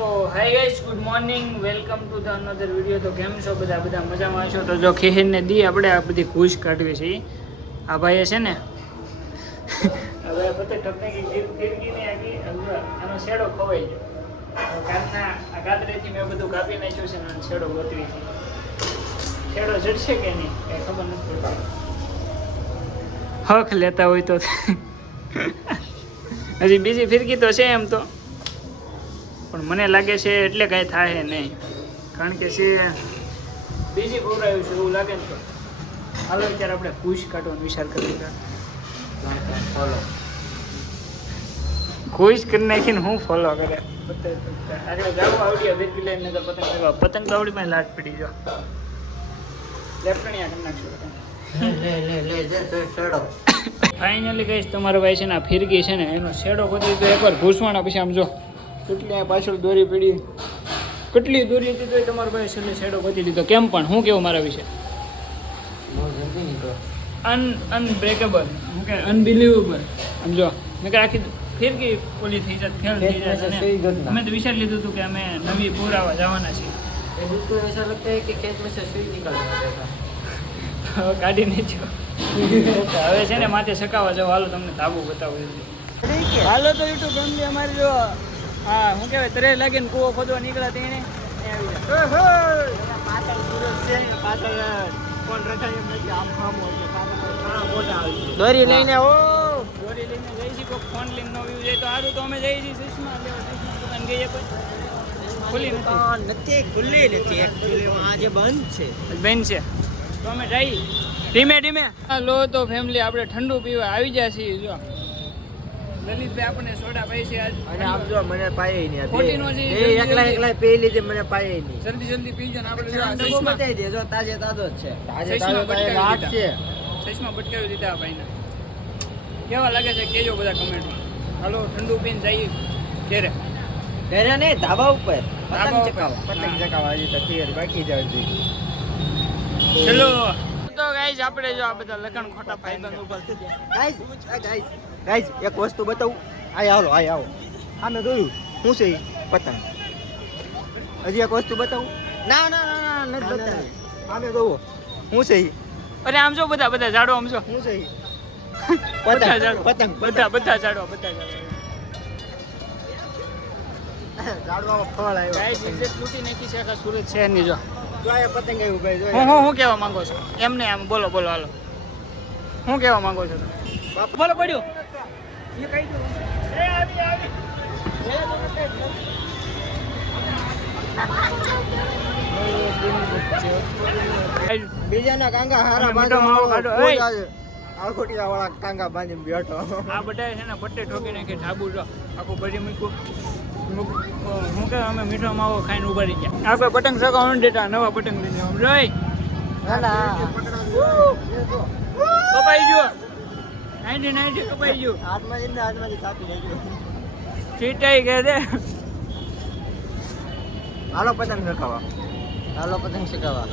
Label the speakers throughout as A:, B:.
A: So hi guys good morning welcome to the another video તો કેમ છો? બધા બધા મજામાં છો? તો જો ખેહીરને દી આપણે આ બધી ખુશ કાઢવી છે. આ ભાઈએ છે ને, હવે પોતે ટપને કે ગીર ગીરગીને આગી હવે આનો શેડો ખોવાઈ ગયો. કાલના આ ગાદરેથી મેં બધું કાપી નાખ્યું છે ને આનો શેડો ગોતવી છે. શેડો જડશે કે નહીં? કંઈ ખબર નથી પડતી. હક લેતા હોય તો. હજી બીજી ફિરકી તો છે એમ તો. પણ મને લાગે છે એટલે કાંઈ થાય નહીં. કારણ કે છે, બીજી પૌરાયું છે, એવું લાગે ને તો. હાલો, અત્યારે આપણે ખુશ કાઢવાનો વિચાર કરી
B: ફોલો
A: ખુશ કરી નાખીને હું ફોલો કરે? આગળ જાવ આવડી વેચી લઈને તો પતંગ ચગાવો. પતંગ તો આવડી લાટ પડી જો લેફ્ટણીયા કરી નાખશું ફાઇનલી કહીશ તમારો ભાઈ છે ને ફિરકી છે ને, એનો શેડો ખોદી તો એકવાર ઘૂસવાના પછી આમ જો. કેટલી પાછળ દોરી પડી? કેટલી દોરી હતી તોય તમારા ભાઈ છેલ્લે છેડો ગોતી લીધો? કેમ પણ? હું કેવું મારા વિશે? અન અનબ્રેકેબલ હું કે અનબિલીવેબલ સમજો મેં કે આખી ફેર કે ઓલી થઈ જાત ફેલ થઈ જાત અમે તો વિચાર લીધું હતું કે અમે નવી પુરાવા જવાના છીએ.
B: બિલકુલ એસા લગતા કે ખેત મેં સુઈ
A: નીકળવા કાઢી નાખ્યો. હવે છે ને માથે સકાવા જાવ. હાલો તમને તાબુ બતાવું. હાલો તો યુટ્યુબ ફેમિલી અમારી જો હા હું કહેવાય તરે લાગીને કૂવો ખોદવા નીકળ્યા તેને
B: પાછળ છે પાછળ કોણ રખાય એમ નથી આમ આમ હોય ઘણા મોટા દોરી લઈને ઓ
A: દોરી લઈને જઈ છીએ કોઈ ફોન લઈને નો વ્યૂ જાય તો સારું તો અમે જઈ લેવા ચશ્મા દુકાન ગઈએ કોઈ ખુલ્લી નથી.
B: નથી ખુલ્લી નથી એકચ્યુઅલી આજે બંધ છે.
A: બેન છે. તો અમે જઈ. ધીમે ધીમે. લો તો ફેમિલી આપણે ઠંડુ પીવા આવી જાય છીએ જો. લલિતભાઈ આપણને સોડા પાઈ આજ.
B: અને આપજો મને પાયે નહીં
A: ખોટી
B: નો
A: જલ્દી
B: એકલા. એકલા પી લીધી મને પાયે નહીં.
A: જલ્દી જલ્દી પીજો ને આપણે
B: ડબ્બો બતાવી દે તાજે તાજો જ છે. તાજે તાજો લાટ છે.
A: ચશ્મા બટકાવી દીધા ભાઈને. કેવા લાગે છે કેજો બધા કમેન્ટમાં. હાલો ઠંડુ પીને જઈએ ઘેરે.
B: ઘરે નહીં ધાબા ઉપર. પતંગ ચકાવા પતંગ
A: હા.
B: હજી તો તૈયાર બાકી
A: જાય તો ગાઈસ આપણે જો આ બધા લખણ ખોટા ભાઈબંધ ઉપર
B: ગાઈસ ગાઈસ ગાઈસ એક વસ્તુ બતાવું. આય આવો આય આવો આ મેં જોયું? શું છે? પતંગ. હજી એક વસ્તુ બતાવું? ના ના ના ના નથી બતાવી. આ મેં જોવો. શું છે?
A: અરે આમ જો બધા બધા ઝાડો આમ જો.
B: શું છે પતંગ પતંગ
A: બધા બધા ઝાડો બધા ઝાડો.
B: ઝાડવામાં ફળ આવ્યો.
A: ગાઈસ ઇજ્જત લૂંટી નાખી છે સુરત શહેરની જો. હું હું હું કહેવા માંગો છો? એમને આમ બોલો બોલો હાલો. હું કહેવા માંગો છો? તમે બોલો પડ્યું
B: બીજાના કાંગા હારા
A: મોઢો માવો કાઢો. ઓય.
B: વાળા કાંગા બાંધીને બેઠો.
A: આ બધા છે ને પટ્ટે ઠોકી નાખી ઢાબુ જો. આખું ભરી મૂક્યું. મૂક- કે અમે મીઠો માવો ખાઈને ઊભા રહી ગયા. આપણે પતંગ સગાવવાનું દેતા નવા પતંગ લઈને આમ જોઈ કપાઈ ગયો. નાઇન્ટી નાઇન્ટી કપાઈ ગયું.
B: હાથમાં જઈને હાથમાંથી કાપી લેજો
A: ચીટાઈ ગયા છે
B: હાલો પતંગ શીખવા. હાલો પતંગ શીખવા.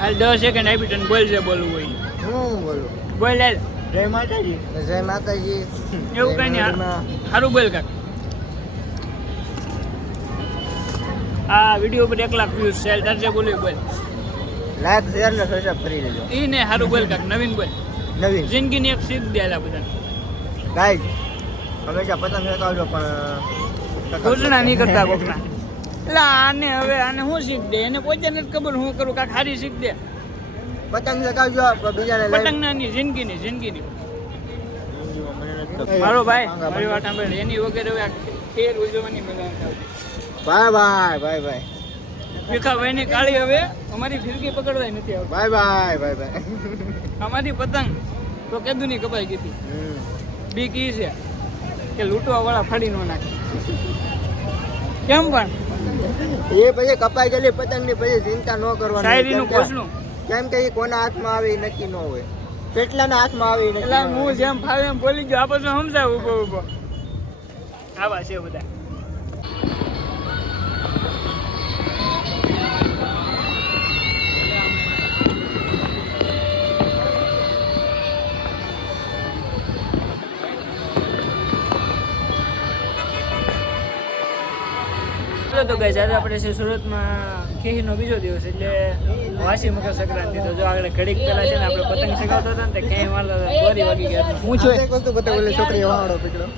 A: હાલ દસ સેકન્ડ આપી તને બોલ છે બોલવું હોય.
B: હું બોલું?
A: બોલ
B: જય માતાજી. જય માતાજી.
A: એવું કઈ નહીં સારું બોલ કાક. આ વીડિયો પર એક લાખ વ્યૂઝ છે. તારજે બોલ્યું બોલ.
B: લાઈક શેર ને સબસ્ક્રાઇબ કરી લેજો.
A: ઈ ને સારું બોલ કાક નવીન બોલ.
B: નવીન?
A: જિંદગીની એક શીખ દેલા બધા
B: ગાઈસ હંમેશા પતંગ શીખવજો પણ
A: ઘોષણા નહીં કરતા કોકના. એટલે આને હવે આને શું શીખ દે? એને પોતે નથી ખબર હું કરું કાંક હારી શીખ દે.
B: પતંગ પણ બીજાને
A: પતંગ નાની જિંદગીની જિંદગીની.
B: ખબર.
A: મારો ભાઈ મારી વાત સાંભળે. એની વગેરે હવે ખેર ઉજવવાની મજા આવતી.
B: Bye bye bye bye.
A: ભીખાભાઈની કાળી હવે અમારી ફિરકી પકડવાય નથી આવતી.
B: Bye bye bye bye.
A: અમારી પતંગ તો કેદુ ની કપાઈ ગઈ હતી. બીક ઈ છે કે લૂંટવા વાળા ફાડી ન નાખે. કેમ પણ?
B: એ પછી કપાઈ ગયેલી પતંગની પછી ચિંતા ન કરવાની.
A: શાયરીનું
B: કેમ કે- કેમ કે એ કોના હાથમાં આવે એ નક્કી ન હોય. કેટલાના હાથમાં આવે
A: એટલે હું જેમ ફાવે એમ બોલી ગયો આપસ સમજાવ ઊભો ઊભો આવા છે બધા. તો ગઈ જ્યારે આપણે છે સુરતમાં ખેહીનો બીજો દિવસ એટલે વાસી મકર સંક્રાંતિ. તો જો આગળ ઘડીક પહેલા છે ને આપણે પતંગ શીખવતો હતા ને ક્યાંય મારતા હતા દોરી વાગી ગયા હું છું
B: એક વસ્તુ બતાવું એટલે છોકરી વાળો પકડ્યો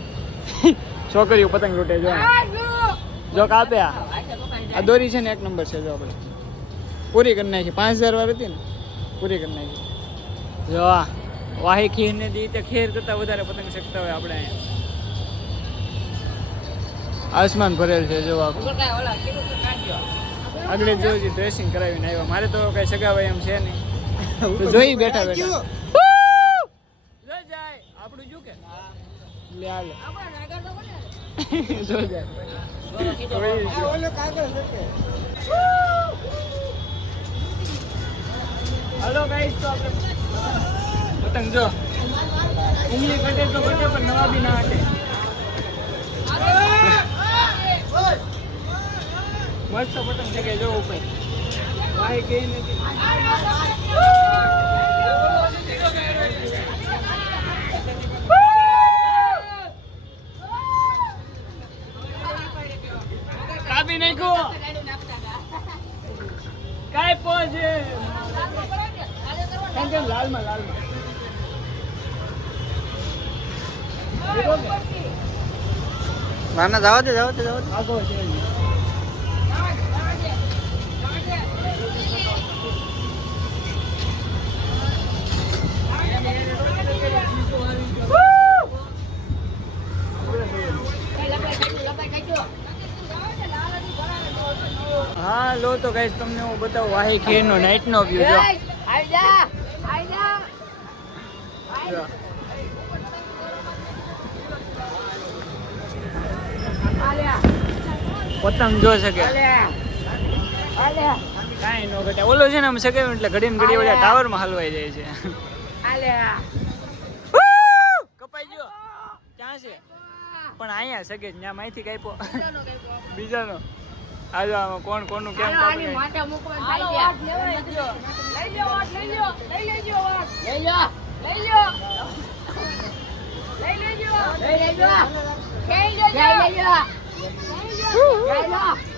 A: છોકરીઓ પતંગ લૂટે જો. જો કાપે આ. આ દોરી છે ને એક નંબર છે જો આપણે. પૂરી કરી નાખી. પાંચ હજાર વાર હતી ને પૂરી કરી નાખી. જો વાહી ખીર ને દી તે ખેર કરતા વધારે પતંગ શકતા હોય આપણે અહીંયા. આસમાન ભરેલ છે જો આ આગળ જ જોયું ડ્રેસિંગ કરાવીને આવ્યા. મારે તો કઈ સગાવાય એમ છે નહીં. તો જોઈ બેઠા બેઠા. આપણું જો કે? લે હાલે. જો જાય.
B: ઓલો કાગળ છે
A: હલો ગાઈસ તો આપણે પતંગ જો. ઉંગલી કટે તો કટે પણ નવા બી ના હટે મસ્ત પતંગ છે કે જો ઉપર ભાઈ કે નથી કાપી નાખ્યો? કાઈ પહોંચે લાલમાં લાલમાં.
B: ના ના જાવ દે જાવ દે જાવ
A: આગો છે લો તો ગાઈસ તમને હું બતાવું વાહી ખેર નો નાઈટ નો વ્યૂ જો. જા પતંગ જો શકે કાંઈ નો ઘટે. ઓલો છે ને આમ સગે એટલે ઘડી ને ઘડી બધા ટાવરમાં હલવાઈ જાય છે. કપાઈ ગયો. ક્યાં છે? પણ અહીંયા સગે છે માહિતી કાપ્યો. બીજાનો. આજો કોણ કોનું કેમ કાપી નાખ્યું. Guys, તો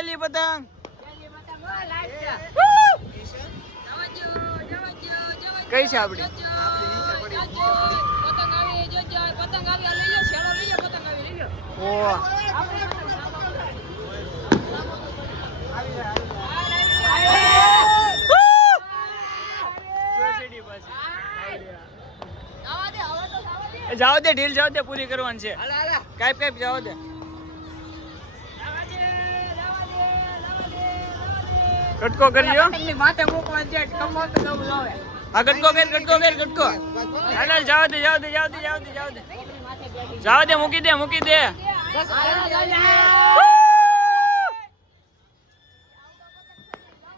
A: છેલ્લી પતંગ કઈ છે આપડી જાઓ દે ઢીલ જાઓ દે પૂરી કરવાની છે. કાઈપ કાઈપ જાઓ દે. કટકો કરજો
C: માથે મૂકવા છે કમો તો દઉં લાવે
A: હા કટકો કર કટકો કર કટકો ના જાઓ દે જાવ દે જાવ દે જાવ દે જાવ દે. જાવ દે મૂકી દે મૂકી દે.
C: બસ